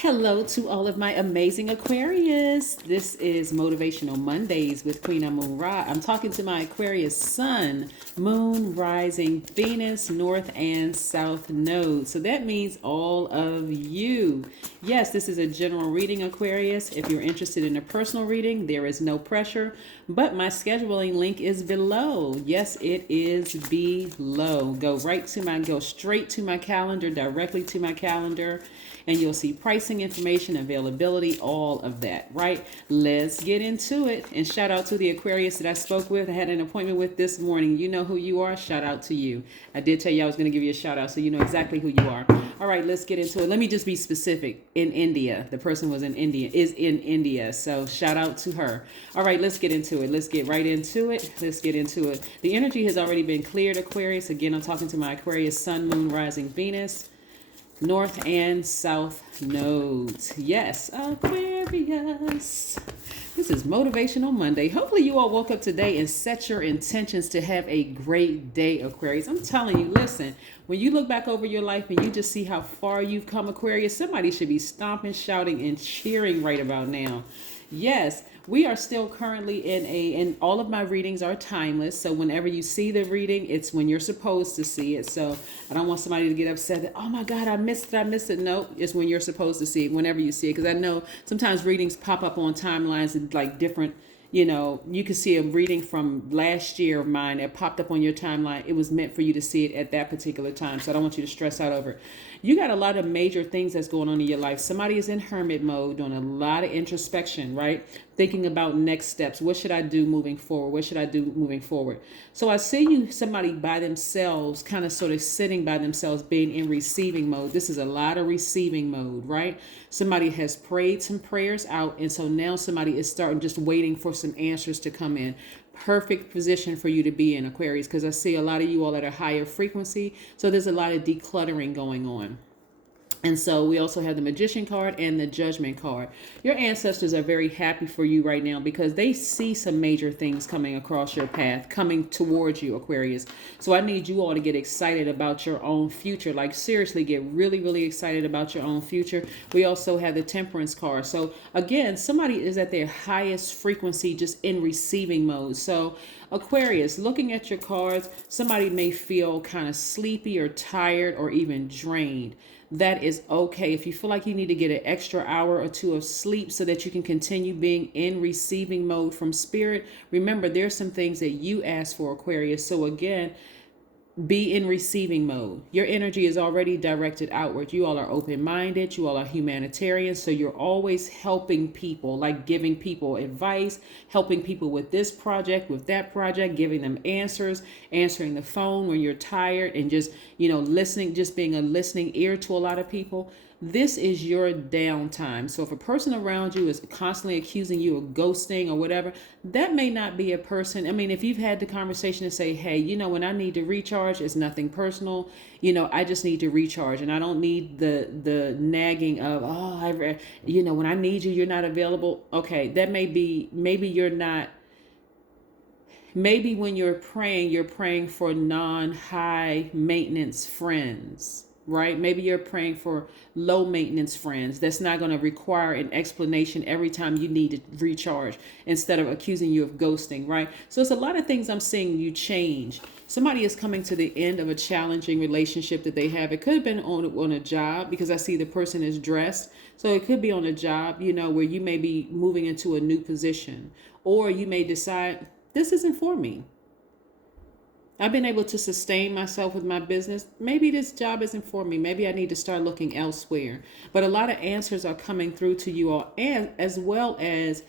Hello to all of my amazing Aquarius. This is Motivational Mondays with Queen Amun Ra. I'm talking to my Aquarius sun, moon, rising, Venus, north and south nodes. So that means all of you. Yes, this is a general reading, Aquarius. If you're interested in a personal reading, there is no pressure, but my scheduling link is below. Yes, it is below. Go straight to my calendar, directly to my calendar, and you'll see pricing information, availability, all of that, right? Let's get into it. And shout out to the Aquarius that I spoke with. I had an appointment with this morning. You know who you are. Shout out to you. I did tell you I was going to give you a shout out, so you know exactly who you are. All right, let's get into it. Let me just be specific. In India. The person was in India, is in India. So shout out to her. All right, let's get into it. Let's get right into it. Let's get into it. The energy has already been cleared, Aquarius. Again, I'm talking to my Aquarius sun, moon, rising, Venus, north and south nodes. Yes, Aquarius. This is Motivational Monday. Hopefully you all woke up today and set your intentions to have a great day, Aquarius. I'm telling you, listen, when you look back over your life and you just see how far you've come, Aquarius, somebody should be stomping, shouting, and cheering right about now. Yes, we are still currently and all of my readings are timeless. So whenever you see the reading, it's when you're supposed to see it. So I don't want somebody to get upset that, oh my God, I missed it. No, it's when you're supposed to see it, whenever you see it. Because I know sometimes readings pop up on timelines and like different, you can see a reading from last year of mine that popped up on your timeline. It was meant for you to see it at that particular time. So I don't want you to stress out over it. You got a lot of major things that's going on in your life. Somebody is in hermit mode, doing a lot of introspection, right? Thinking about next steps. What should I do moving forward? What should I do moving forward? So I see somebody by themselves, kind of sort of sitting by themselves, being in receiving mode. This is a lot of receiving mode, right? Somebody has prayed some prayers out, and so now somebody is starting just waiting for some answers to come in. Perfect position for you to be in, Aquarius, because I see a lot of you all at a higher frequency. So there's a lot of decluttering going on. And so we also have the Magician card and the Judgment card. Your ancestors are very happy for you right now because they see some major things coming across your path, coming towards you, Aquarius. So I need you all to get excited about your own future. Like seriously, get really, really excited about your own future. We also have the Temperance card. So again, somebody is at their highest frequency just in receiving mode. So Aquarius, looking at your cards, somebody may feel kind of sleepy or tired or even drained. That is okay. If you feel like you need to get an extra hour or two of sleep so that you can continue being in receiving mode from spirit, remember there's some things that you asked for, Aquarius. So again, be in receiving mode. Your energy is already directed outward. You all are open-minded. You all are humanitarians. So you're always helping people, like giving people advice, helping people with this project, with that project, giving them answers, answering the phone when you're tired, and just, listening, just being a listening ear to a lot of people. This is your downtime. So if a person around you is constantly accusing you of ghosting or whatever, that may not be a person. I mean, if you've had the conversation and say, hey, when I need to recharge, it's nothing personal. I just need to recharge, and I don't need the nagging of, when I need you, you're not available. Okay, that maybe you're not. Maybe when you're praying for non-high maintenance friends, right? Maybe you're praying for low maintenance friends that's not going to require an explanation every time you need to recharge, instead of accusing you of ghosting, right? So it's a lot of things I'm seeing you change. Somebody is coming to the end of a challenging relationship that they have. It could have been on a job, because I see the person is dressed. So it could be on a job, where you may be moving into a new position, or you may decide, this isn't for me. I've been able to sustain myself with my business. Maybe this job isn't for me. Maybe I need to start looking elsewhere. But a lot of answers are coming through to you all, and as well as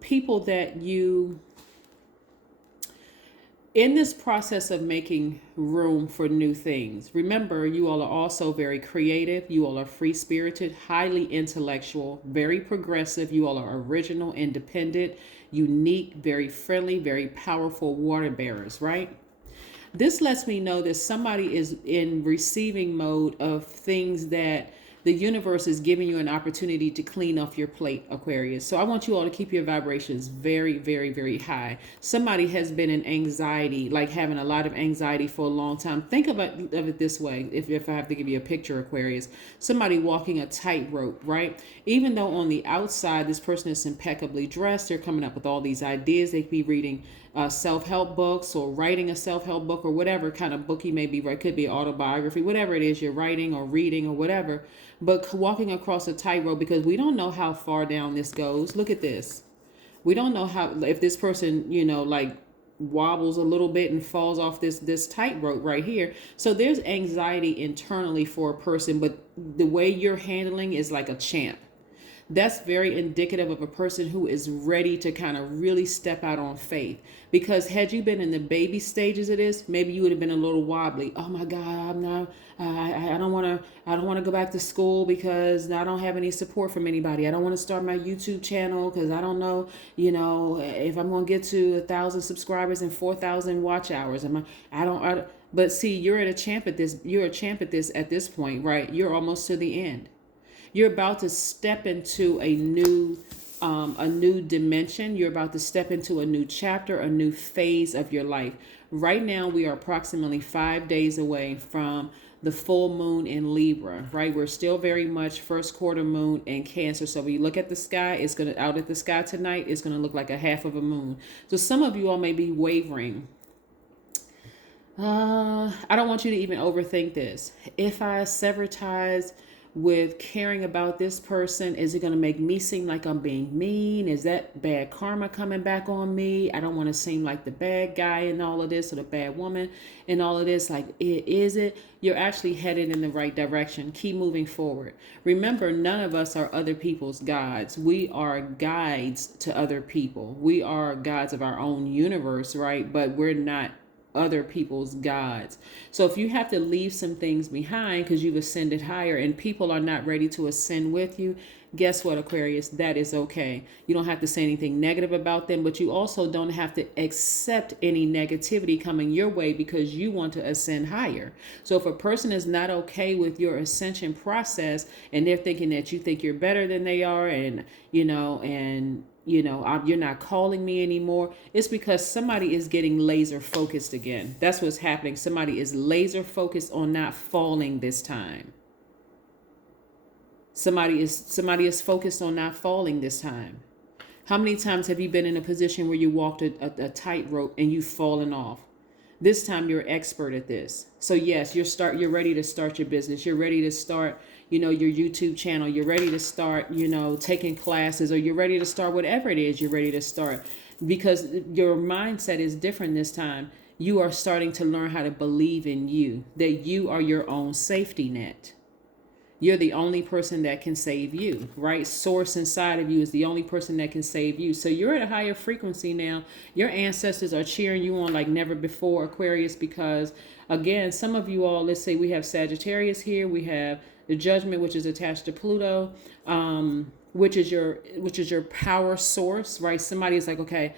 people that you, in this process of making room for new things. Remember, you all are also very creative. You all are free-spirited, highly intellectual, very progressive. You all are original, independent, unique, very friendly, very powerful water bearers, right? This lets me know that somebody is in receiving mode of things that the universe is giving you an opportunity to clean off your plate, Aquarius. So I want you all to keep your vibrations very, very, very high. Somebody has been in anxiety, like having a lot of anxiety for a long time. Think of it this way, if I have to give you a picture, Aquarius. Somebody walking a tightrope, right? Even though on the outside, this person is impeccably dressed, they're coming up with all these ideas. They could be reading self-help books or writing a self-help book or whatever kind of book you may be, right? Could be autobiography, whatever it is you're writing or reading or whatever. But walking across a tightrope, because we don't know how far down this goes. Look at this. We don't know how, if this person, like wobbles a little bit and falls off this tightrope right here. So there's anxiety internally for a person, but the way you're handling is like a champ. That's very indicative of a person who is ready to kind of really step out on faith. Because had you been in the baby stages of this, maybe you would have been a little wobbly. Oh my God, I'm not. I don't want to go back to school because I don't have any support from anybody. I don't want to start my YouTube channel because I don't know, if I'm going to get to 1,000 subscribers and 4,000 watch hours. But see, you're a champ at this. You're a champ at this point, right? You're almost to the end. You're about to step into a new dimension. You're about to step into a new chapter, a new phase of your life. Right now, we are approximately 5 days away from the full moon in Libra, right? We're still very much first quarter moon in Cancer. So when you look at the sky, out at the sky tonight, it's going to look like a half of a moon. So some of you all may be wavering. I don't want you to even overthink this. If I sever ties with caring about this person, is it going to make me seem like I'm being mean? Is that bad karma coming back on me? I don't want to seem like the bad guy in all of this or the bad woman in all of this. Like, is it? You're actually headed in the right direction. Keep moving forward. Remember, none of us are other people's guides. We are guides to other people. We are guides of our own universe, right? But we're not other people's gods. So if you have to leave some things behind because you've ascended higher and people are not ready to ascend with you, guess what, Aquarius? That is okay. You don't have to say anything negative about them, but you also don't have to accept any negativity coming your way because you want to ascend higher. So if a person is not okay with your ascension process and they're thinking that you think you're better than they are and you're not calling me anymore, it's because somebody is getting laser focused again. That's what's happening. Somebody is laser focused on not falling this time. Somebody is focused on not falling this time. How many times have you been in a position where you walked a tightrope and you've fallen off? This time you're expert at this. So yes, you're ready to start your business. You're ready to start, your YouTube channel. You're ready to start, taking classes, or you're ready to start whatever it is you're ready to start, because your mindset is different this time. You are starting to learn how to believe in you, that you are your own safety net. You're the only person that can save you, right? Source inside of you is the only person that can save you. So you're at a higher frequency now. Your ancestors are cheering you on like never before, Aquarius, because again, some of you all, let's say we have Sagittarius here. We have the Judgment, which is attached to Pluto, which is your power source, right? Somebody is like, okay,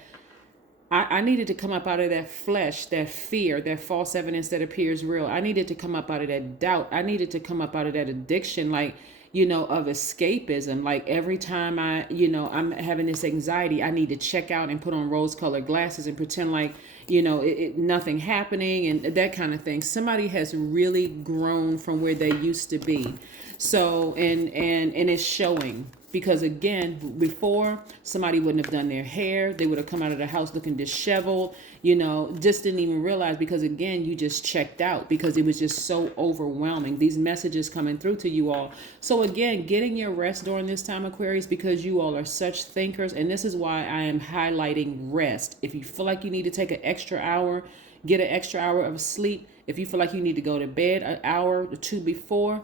I needed to come up out of that flesh, that fear, that false evidence that appears real. I needed to come up out of that doubt. I needed to come up out of that addiction, like, of escapism. Like every time I'm having this anxiety, I need to check out and put on rose-colored glasses and pretend like, nothing happening and that kind of thing. Somebody has really grown from where they used to be. So, and it's showing. Because again, before, somebody wouldn't have done their hair. They would have come out of the house looking disheveled, just didn't even realize, because again, you just checked out because it was just so overwhelming. These messages coming through to you all. So again, getting your rest during this time, Aquarius, because you all are such thinkers. And this is why I am highlighting rest. If you feel like you need to take an extra hour, get an extra hour of sleep. If you feel like you need to go to bed an hour or two before,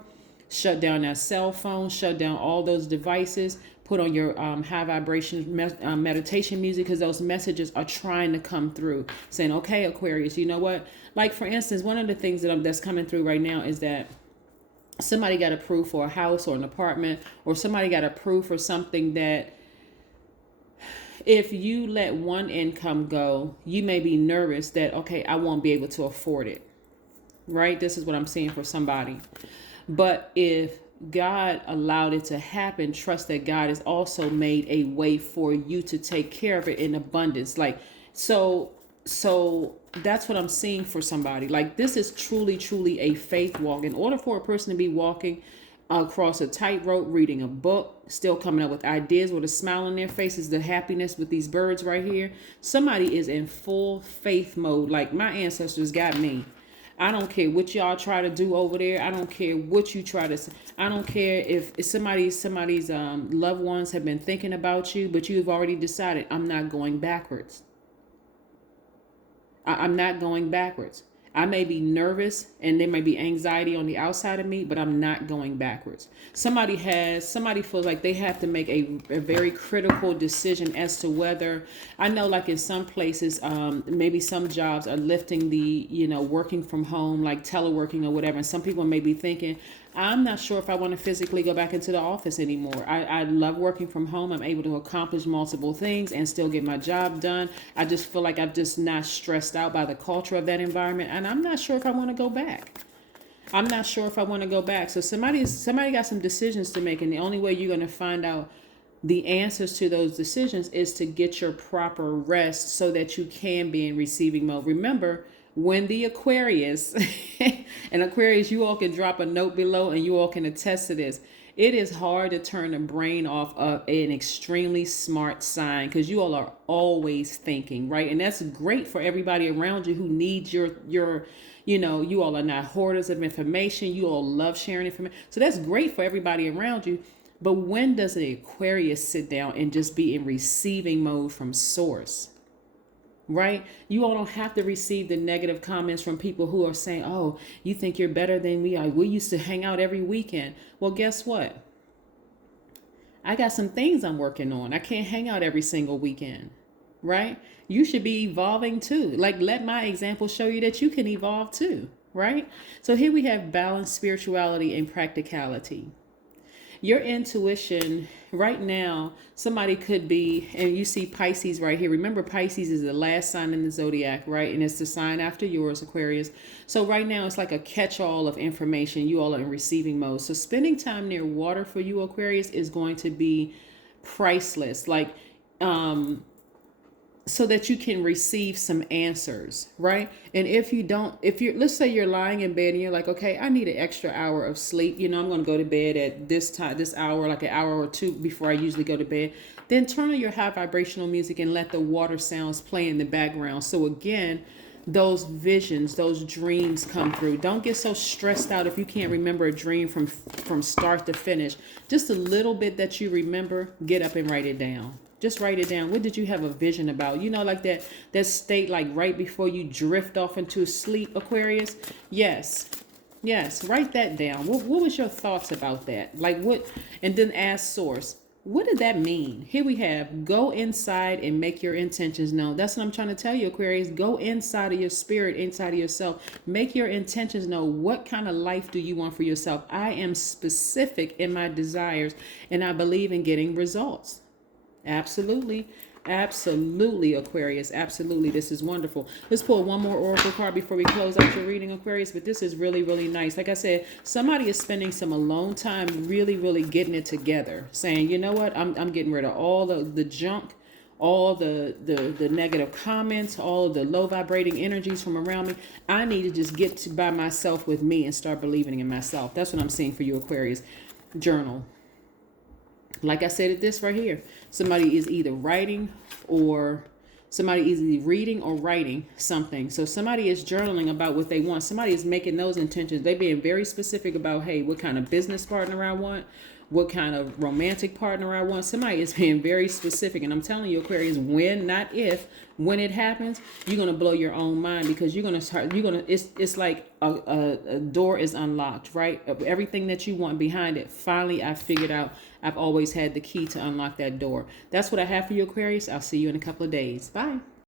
shut down that cell phone, shut down all those devices, put on your high vibration meditation music, because those messages are trying to come through saying, okay, Aquarius, you know what? Like, for instance, one of the things that's coming through right now is that somebody got approved for a house or an apartment, or somebody got approved for something that if you let one income go, you may be nervous that, okay, I won't be able to afford it, right? This is what I'm seeing for somebody. But if God allowed it to happen. Trust that God has also made a way for you to take care of it in abundance. Like, so that's what I'm seeing for somebody. Like, this is truly, truly a faith walk. In order for a person to be walking across a tightrope, reading a book, still coming up with ideas with a smile on their faces, the happiness with these birds right here, somebody is in full faith mode. Like, my ancestors got me. I don't care what y'all try to do over there. I don't care what you try to say. I don't care if somebody's loved ones have been thinking about you, but you've already decided, I'm not going backwards. I'm not going backwards. I may be nervous and there may be anxiety on the outside of me, but I'm not going backwards. Somebody feels like they have to make a very critical decision as to whether, I know like in some places, maybe some jobs are lifting the, working from home, like teleworking or whatever. And some people may be thinking, I'm not sure if I want to physically go back into the office anymore. I love working from home. I'm able to accomplish multiple things and still get my job done. I just feel like I'm just not stressed out by the culture of that environment. And I'm not sure if I want to go back. So somebody got some decisions to make. And the only way you're going to find out the answers to those decisions is to get your proper rest so that you can be in receiving mode. Remember, when the Aquarius, and Aquarius, you all can drop a note below and you all can attest to this. It is hard to turn the brain off of an extremely smart sign because you all are always thinking, right? And that's great for everybody around you who needs your, you all are not hoarders of information. You all love sharing information. So that's great for everybody around you. But when does the Aquarius sit down and just be in receiving mode from source? Right? You all don't have to receive the negative comments from people who are saying, oh, you think you're better than we are. We used to hang out every weekend. Well, guess what? I got some things I'm working on. I can't hang out every single weekend. Right? You should be evolving too. Like, let my example show you that you can evolve too. Right? So here we have balance, spirituality, and practicality. Your intuition right now, somebody could be, and you see Pisces right here. Remember, Pisces is the last sign in the zodiac, right? And it's the sign after yours, Aquarius. So right now it's like a catch-all of information. You all are in receiving mode. So spending time near water for you, Aquarius, is going to be priceless. Like, so that you can receive some answers, right? And if let's say you're lying in bed and you're like, okay, I need an extra hour of sleep. I'm going to go to bed at this hour, like an hour or two before I usually go to bed. Then turn on your high vibrational music and let the water sounds play in the background. So again, those visions, those dreams come through. Don't get so stressed out if you can't remember a dream from start to finish. Just a little bit that you remember, get up and write it down. Just write it down. What did you have a vision about? Like that state, like right before you drift off into sleep, Aquarius. Yes. Write that down. What was your thoughts about that? Like what? And then ask source. What did that mean? Here we have, go inside and make your intentions known. That's what I'm trying to tell you, Aquarius. Go inside of your spirit, inside of yourself. Make your intentions known. What kind of life do you want for yourself? I am specific in my desires, and I believe in getting results. Absolutely, Aquarius. Absolutely. This is wonderful. Let's pull one more oracle card before we close out your reading, Aquarius. But this is really, really nice. Like I said, somebody is spending some alone time really, really getting it together. Saying, you know what? I'm getting rid of all the junk, all the negative comments, all of the low vibrating energies from around me. I need to just get by myself with me and start believing in myself. That's what I'm seeing for you, Aquarius. Journal. Like I said, this right here, somebody is either writing or somebody is either reading or writing something. So somebody is journaling about what they want. Somebody is making those intentions. They're being very specific about, hey, what kind of business partner I want, what kind of romantic partner I want. Somebody is being very specific. And I'm telling you, Aquarius, when, not if, when it happens, you're going to blow your own mind because it's like a door is unlocked, right? Of everything that you want behind it. Finally, I figured out I've always had the key to unlock that door. That's what I have for you, Aquarius. I'll see you in a couple of days. Bye.